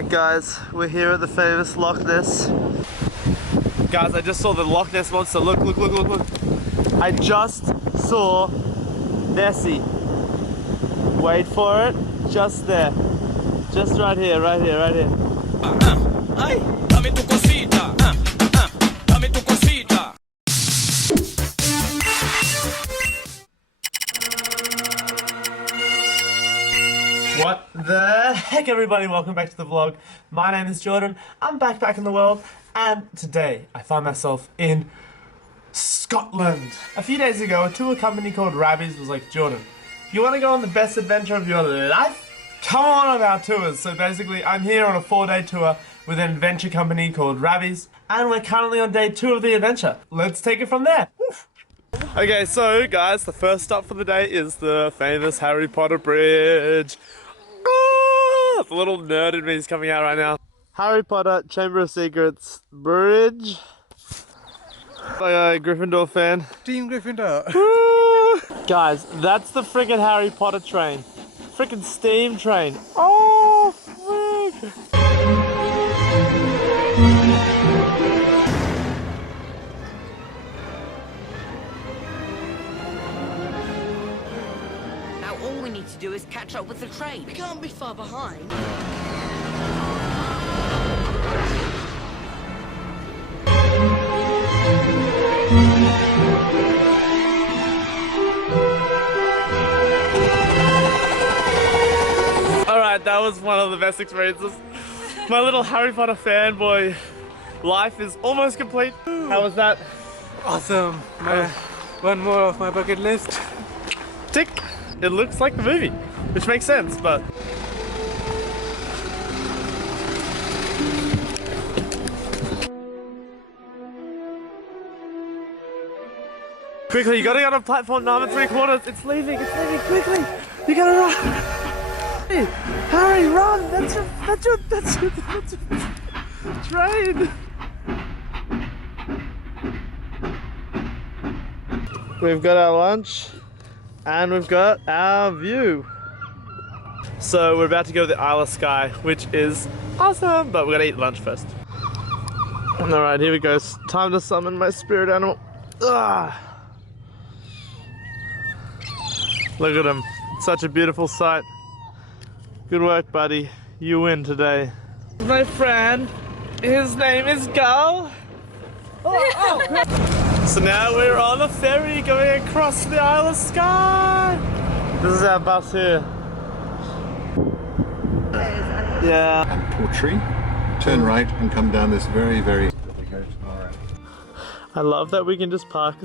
Alright guys, we're here at the famous Loch Ness. Guys, I just saw the Loch Ness monster. Look. I just saw Nessy. Wait for it. Just there. Just right here. Dame tu cosita. Dame tu cosita. What the heck, everybody? Welcome back to the vlog. My name is Jordan. I'm back in the world, and today I find myself in Scotland. A few days ago, a tour company called RABBIES was like, Jordan, you want to go on the best adventure of your life? Come on our tours. So basically, I'm here on a 4-day tour with an adventure company called RABBIES, and we're currently on day 2 of the adventure. Let's take it from there. Woof. Okay, so guys, the first stop for the day is the famous Harry Potter bridge. Oh, the little nerd in me is coming out right now. Harry Potter Chamber of Secrets bridge. Like a Gryffindor fan. Team Gryffindor. Guys, that's the freaking Harry Potter train. Freaking steam train. Oh, frick. Now all we need to do is catch up with the train. We can't be far behind. Alright, that was one of the best experiences. My little Harry Potter fanboy life is almost complete. How was that? Awesome. One more of my bucket list. Tick! It looks like the movie, which makes sense, but... Quickly, you gotta get on platform number 3/4. It's leaving, quickly! You gotta run! Hey, Harry, run! That's your train! We've got our lunch. And we've got our view. So we're about to go to the Isle of Skye, which is awesome, but we're gonna eat lunch first. Alright, here we go. It's time to summon my spirit animal. Ah. Look at him. Such a beautiful sight. Good work, buddy. You win today. My friend, his name is Gull. So now we're on a ferry going across the Isle of Skye. This is our bus here. Yeah. And Portree, turn right and come down this very we go tomorrow. I love that we can just park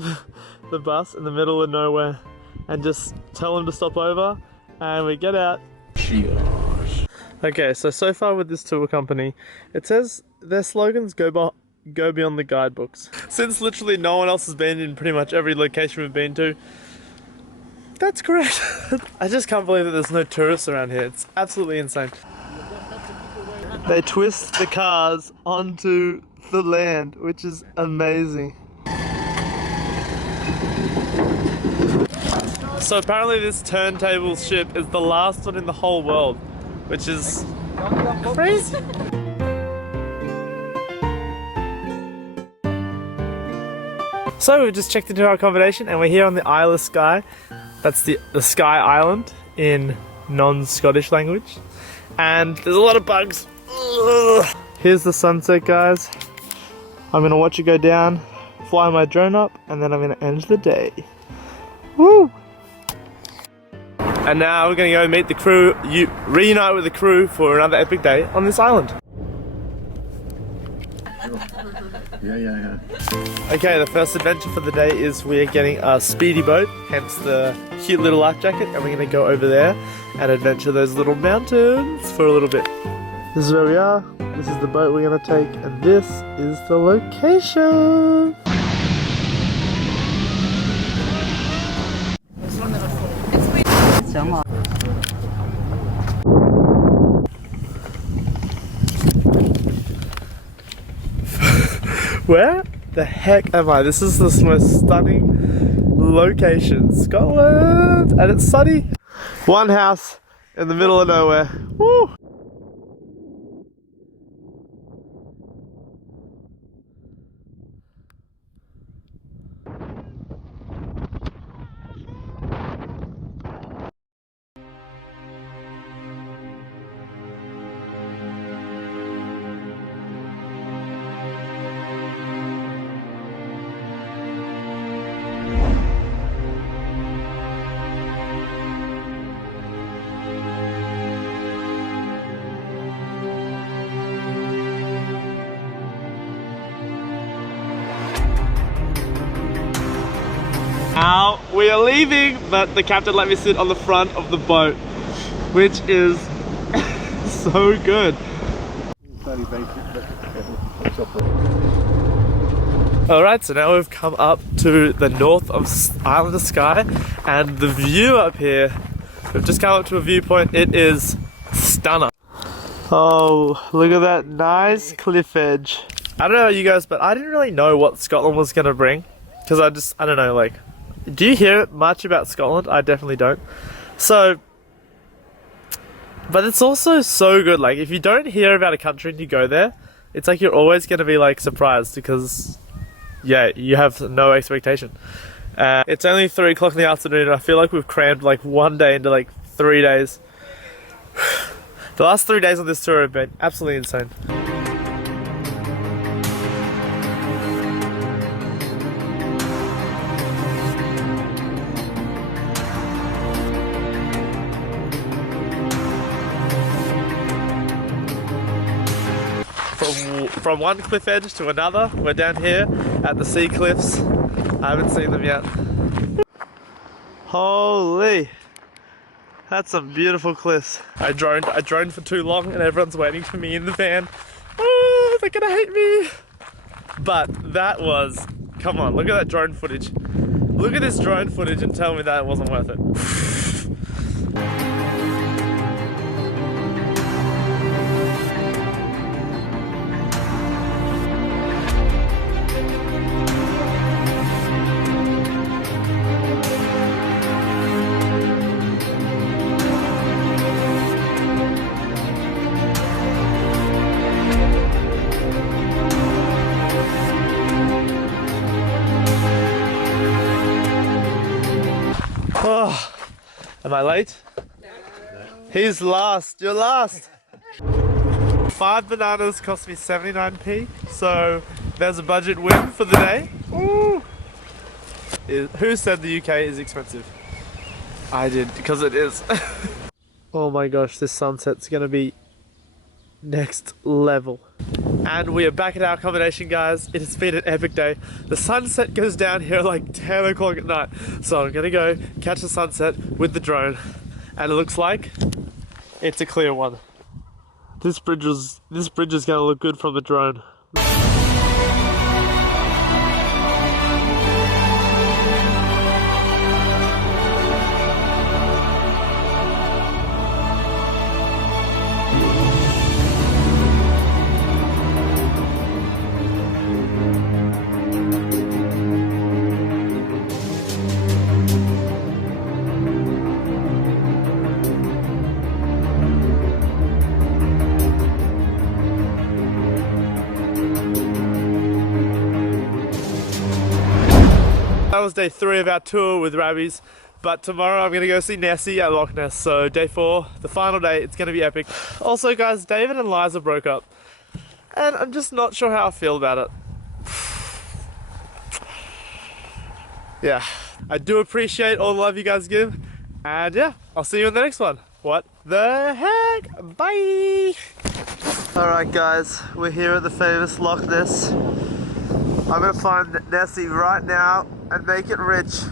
the bus in the middle of nowhere and just tell them to stop over and we get out. Okay, so far with this tour company, it says their slogans go beyond the guidebooks. Since literally no one else has been in pretty much every location we've been to, that's correct. I just can't believe that there's no tourists around here. It's absolutely insane. They twist the cars onto the land, which is amazing. So apparently this turntable ship is the last one in the whole world, which is crazy. So we've just checked into our accommodation and we're here on the Isle of Skye. That's the Skye Island in non-Scottish language. And there's a lot of bugs. Ugh. Here's the sunset, guys. I'm gonna watch it go down, fly my drone up, and then I'm gonna end the day. Woo! And now we're gonna go meet the crew, reunite with the crew for another epic day on this island. Yeah. Okay, the first adventure for the day is we're getting a speedy boat, hence the cute little life jacket, and we're gonna go over there and adventure those little mountains for a little bit. This is where we are, this is the boat we're gonna take, and this is the location. Where the heck am I? This is the most stunning location, Scotland, and it's sunny. One house in the middle of nowhere. Woo! Well, we are leaving, but the captain let me sit on the front of the boat, which is so good. Fairly basic, but it's Alright, so now we've come up to the north of Island of Skye, and the view up here, we've just come up to a viewpoint, it is stunner. Oh, look at that nice cliff edge. I don't know about you guys, but I didn't really know what Scotland was gonna bring, because I don't know, like, do you hear much about Scotland? I definitely don't. So, but it's also so good, like, if you don't hear about a country and you go there, it's like you're always gonna be, like, surprised, because yeah, you have no expectation. It's only 3 o'clock in the afternoon and I feel like we've crammed like one day into like 3 days. The last 3 days on this tour have been absolutely insane. From one cliff edge to another, we're down here at the sea cliffs. I haven't seen them yet. Holy, that's some beautiful cliffs. I droned for too long and everyone's waiting for me in the van. Oh, they're gonna hate me. But that was, come on, look at that drone footage. Look at this drone footage and tell me that it wasn't worth it. Oh, am I late? No. He's last, you're last. 5 bananas cost me 79p, so there's a budget win for the day. Ooh. Who said the UK is expensive? I did, because it is. Oh my gosh, this sunset's gonna be next level. And we are back at our accommodation, guys. It has been an epic day. The sunset goes down here at like 10 o'clock at night. So I'm gonna go catch the sunset with the drone. And it looks like it's a clear one. This bridge is gonna look good from the drone. That was day 3 of our tour with RABBIES, but tomorrow I'm going to go see Nessy at Loch Ness, so day 4, the final day, it's going to be epic. Also guys, David and Liza broke up, and I'm just not sure how I feel about it. Yeah, I do appreciate all the love you guys give, and yeah, I'll see you in the next one. What the heck? Bye! Alright guys, we're here at the famous Loch Ness. I'm gonna find Nessy right now and make it rich.